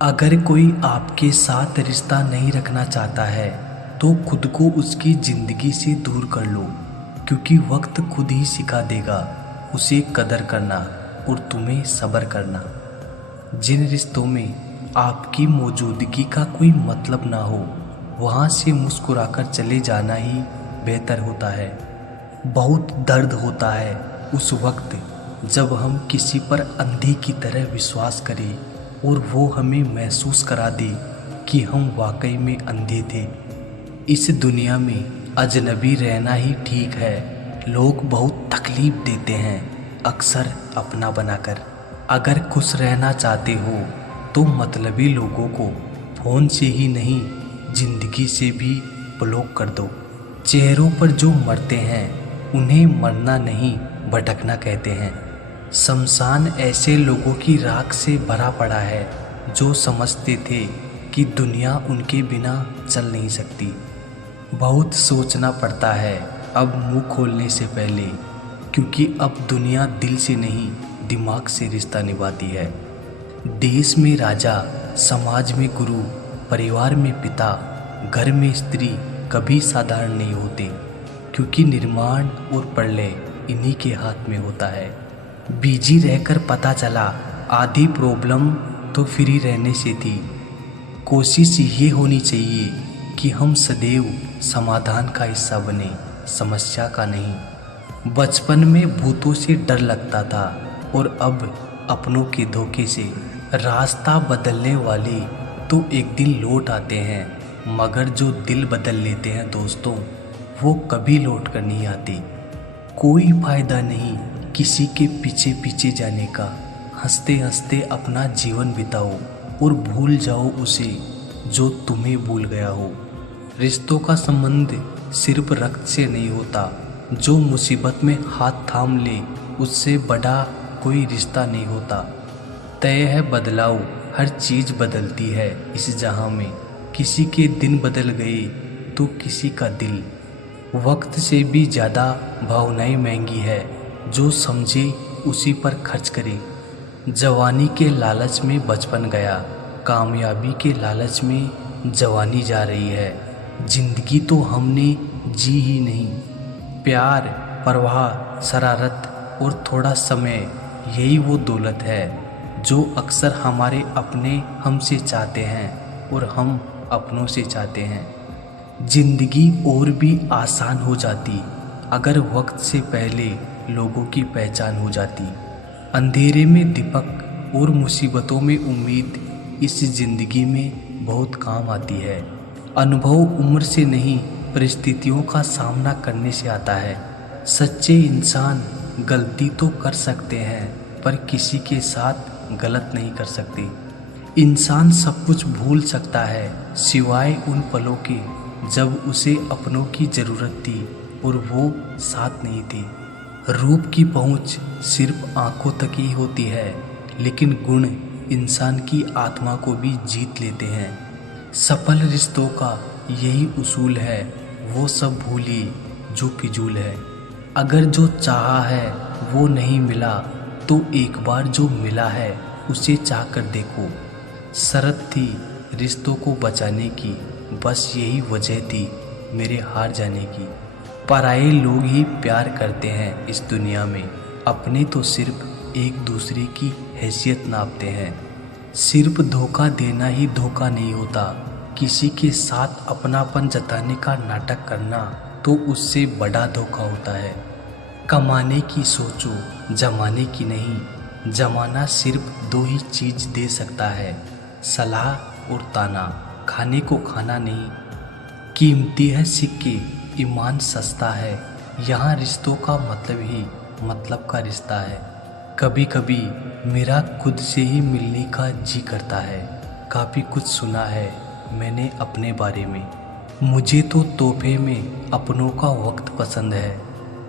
अगर कोई आपके साथ रिश्ता नहीं रखना चाहता है तो खुद को उसकी ज़िंदगी से दूर कर लो, क्योंकि वक्त खुद ही सिखा देगा उसे कदर करना और तुम्हें सब्र करना। जिन रिश्तों में आपकी मौजूदगी का कोई मतलब ना हो, वहाँ से मुस्कुराकर चले जाना ही बेहतर होता है। बहुत दर्द होता है उस वक्त जब हम किसी पर अंधी की तरह विश्वास करें और वो हमें महसूस करा दे कि हम वाकई में अंधे थे। इस दुनिया में अजनबी रहना ही ठीक है। लोग बहुत तकलीफ देते हैं, अक्सर अपना बनाकर। अगर खुश रहना चाहते हो तो मतलबी लोगों को फ़ोन से ही नहीं, ज़िंदगी से भी ब्लॉक कर दो। चेहरों पर जो मरते हैं उन्हें मरना नहीं, भटकना कहते हैं। शमशान ऐसे लोगों की राख से भरा पड़ा है जो समझते थे कि दुनिया उनके बिना चल नहीं सकती। बहुत सोचना पड़ता है अब मुंह खोलने से पहले, क्योंकि अब दुनिया दिल से नहीं, दिमाग से रिश्ता निभाती है। देश में राजा, समाज में गुरु, परिवार में पिता, घर में स्त्री कभी साधारण नहीं होते, क्योंकि निर्माण और प्रलय इन्हीं के हाथ में होता है। बिजी रहकर पता चला आधी प्रॉब्लम तो फ्री रहने से थी। कोशिश ये होनी चाहिए कि हम सदैव समाधान का हिस्सा बने, समस्या का नहीं। बचपन में भूतों से डर लगता था और अब अपनों के धोखे से। रास्ता बदलने वाले तो एक दिन लौट आते हैं, मगर जो दिल बदल लेते हैं दोस्तों, वो कभी लौट कर नहीं आते। कोई फायदा नहीं किसी के पीछे पीछे जाने का। हंसते हंसते अपना जीवन बिताओ और भूल जाओ उसे जो तुम्हें भूल गया हो। रिश्तों का संबंध सिर्फ रक्त से नहीं होता। जो मुसीबत में हाथ थाम ले उससे बड़ा कोई रिश्ता नहीं होता। तय है बदलाव, हर चीज़ बदलती है इस जहां में। किसी के दिन बदल गए तो किसी का दिल। वक्त से भी ज़्यादा भावनाएं महंगी है, जो समझे उसी पर खर्च करे। जवानी के लालच में बचपन गया, कामयाबी के लालच में जवानी जा रही है। जिंदगी तो हमने जी ही नहीं। प्यार, परवाह, शरारत और थोड़ा समय, यही वो दौलत है जो अक्सर हमारे अपने हमसे चाहते हैं और हम अपनों से चाहते हैं। जिंदगी और भी आसान हो जाती अगर वक्त से पहले लोगों की पहचान हो जाती। अंधेरे में दीपक और मुसीबतों में उम्मीद इस जिंदगी में बहुत काम आती है। अनुभव उम्र से नहीं, परिस्थितियों का सामना करने से आता है। सच्चे इंसान गलती तो कर सकते हैं पर किसी के साथ गलत नहीं कर सकते। इंसान सब कुछ भूल सकता है सिवाय उन पलों के जब उसे अपनों की ज़रूरत थी और वो साथ नहीं थे। रूप की पहुंच सिर्फ आंखों तक ही होती है, लेकिन गुण इंसान की आत्मा को भी जीत लेते हैं। सफल रिश्तों का यही उसूल है, वो सब भूलिए जो फिजूल है। अगर जो चाहा है वो नहीं मिला तो एक बार जो मिला है उसे चाह कर देखो। शर्त थी रिश्तों को बचाने की, बस यही वजह थी मेरे हार जाने की। पराये लोग ही प्यार करते हैं इस दुनिया में, अपने तो सिर्फ एक दूसरे की हैसियत नापते हैं। सिर्फ धोखा देना ही धोखा नहीं होता, किसी के साथ अपनापन जताने का नाटक करना तो उससे बड़ा धोखा होता है। कमाने की सोचो, जमाने की नहीं। जमाना सिर्फ दो ही चीज़ दे सकता है, सलाह और ताना, खाने को खाना नहीं। कीमती है सिक्के, ईमान सस्ता है। यहाँ रिश्तों का मतलब ही मतलब का रिश्ता है। कभी कभी मेरा खुद से ही मिलने का जी करता है। काफ़ी कुछ सुना है मैंने अपने बारे में। मुझे तो तोहफे में अपनों का वक्त पसंद है,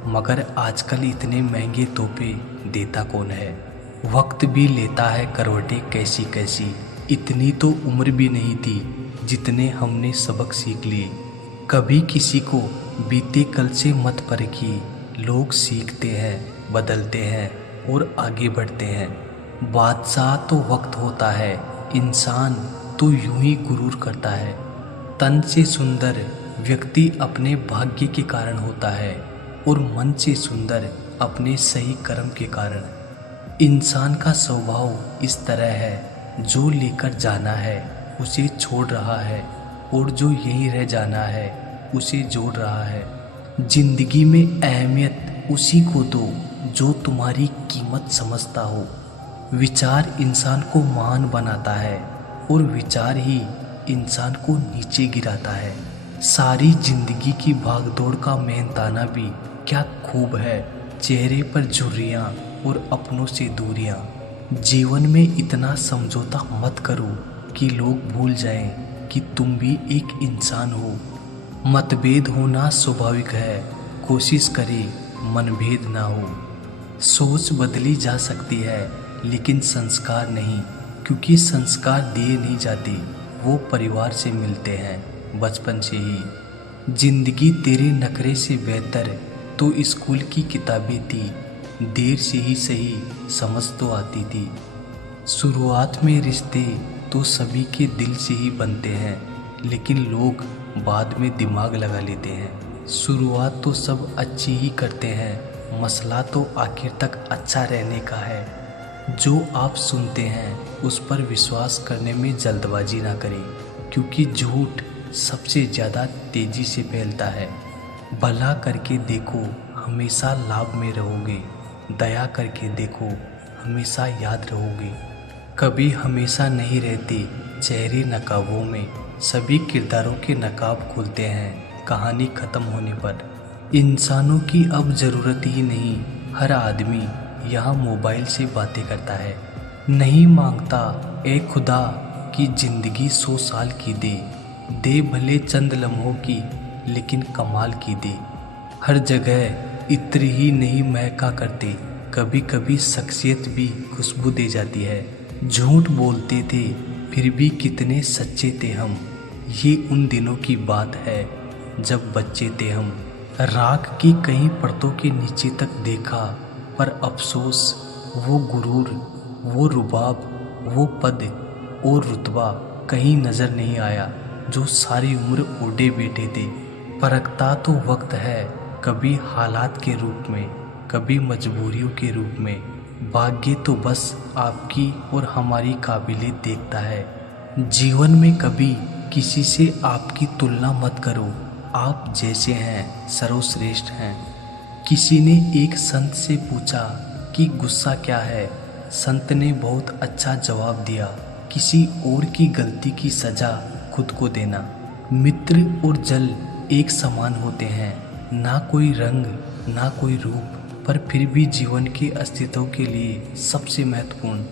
मगर आजकल इतने महंगे तोहफे देता कौन है। वक्त भी लेता है करवटें कैसी कैसी। इतनी तो उम्र भी नहीं थी जितने हमने सबक सीख लिए। कभी किसी को बीते कल से मत परखिए। लोग सीखते हैं, बदलते हैं और आगे बढ़ते हैं। बादशाह तो वक्त होता है, इंसान तो यूं ही गुरूर करता है। तन से सुंदर व्यक्ति अपने भाग्य के कारण होता है और मन से सुंदर अपने सही कर्म के कारण। इंसान का स्वभाव इस तरह है, जो लेकर जाना है उसे छोड़ रहा है और जो यहीं रह जाना है उसे जोड़ रहा है। जिंदगी में अहमियत उसी को दो जो तुम्हारी कीमत समझता हो। विचार इंसान को महान बनाता है और विचार ही इंसान को नीचे गिराता है। सारी जिंदगी की भागदौड़ का मेहनताना भी क्या खूब है, चेहरे पर झुर्रियाँ और अपनों से दूरियाँ। जीवन में इतना समझौता मत करो कि लोग भूल जाएं कि तुम भी एक इंसान हो। मतभेद होना स्वाभाविक है, कोशिश करे मनभेद ना हो। सोच बदली जा सकती है लेकिन संस्कार नहीं, क्योंकि संस्कार दिए नहीं जाते, वो परिवार से मिलते हैं बचपन से ही। जिंदगी तेरे नखरे से बेहतर तो स्कूल की किताबें थी, देर से ही सही समझ तो आती थी। शुरुआत में रिश्ते तो सभी के दिल से ही बनते हैं, लेकिन लोग बाद में दिमाग लगा लेते हैं। शुरुआत तो सब अच्छी ही करते हैं, मसला तो आखिर तक अच्छा रहने का है। जो आप सुनते हैं उस पर विश्वास करने में जल्दबाजी ना करें, क्योंकि झूठ सबसे ज़्यादा तेज़ी से फैलता है। भला करके देखो हमेशा लाभ में रहोगे, दया करके देखो हमेशा याद रहोगे। कभी हमेशा नहीं रहते चेहरे नकाबों में, सभी किरदारों के नकाब खुलते हैं कहानी ख़त्म होने पर। इंसानों की अब ज़रूरत ही नहीं, हर आदमी यहाँ मोबाइल से बातें करता है। नहीं मांगता ए खुदा कि ज़िंदगी 100 साल की दे भले चंद लम्हों की लेकिन कमाल की दे। हर जगह इत्र ही नहीं महका करते, कभी कभी शख्सियत भी खुशबू दे जाती है। झूठ बोलते थे फिर भी कितने सच्चे थे हम, ये उन दिनों की बात है जब बच्चे थे हम। राख की कई परतों के नीचे तक देखा, पर अफसोस वो गुरूर, वो रुबाब, वो पद और रुतबा कहीं नज़र नहीं आया जो सारी उम्र ओढ़े बैठे थे। परखता तो वक्त है, कभी हालात के रूप में, कभी मजबूरियों के रूप में। भाग्य तो बस आपकी और हमारी काबिलियत देखता है। जीवन में कभी किसी से आपकी तुलना मत करो, आप जैसे हैं सर्वश्रेष्ठ हैं। किसी ने एक संत से पूछा कि गुस्सा क्या है, संत ने बहुत अच्छा जवाब दिया, किसी और की गलती की सजा खुद को देना। मित्र और जल एक समान होते हैं, ना कोई रंग ना कोई रूप, पर फिर भी जीवन के अस्तित्व के लिए सबसे महत्वपूर्ण।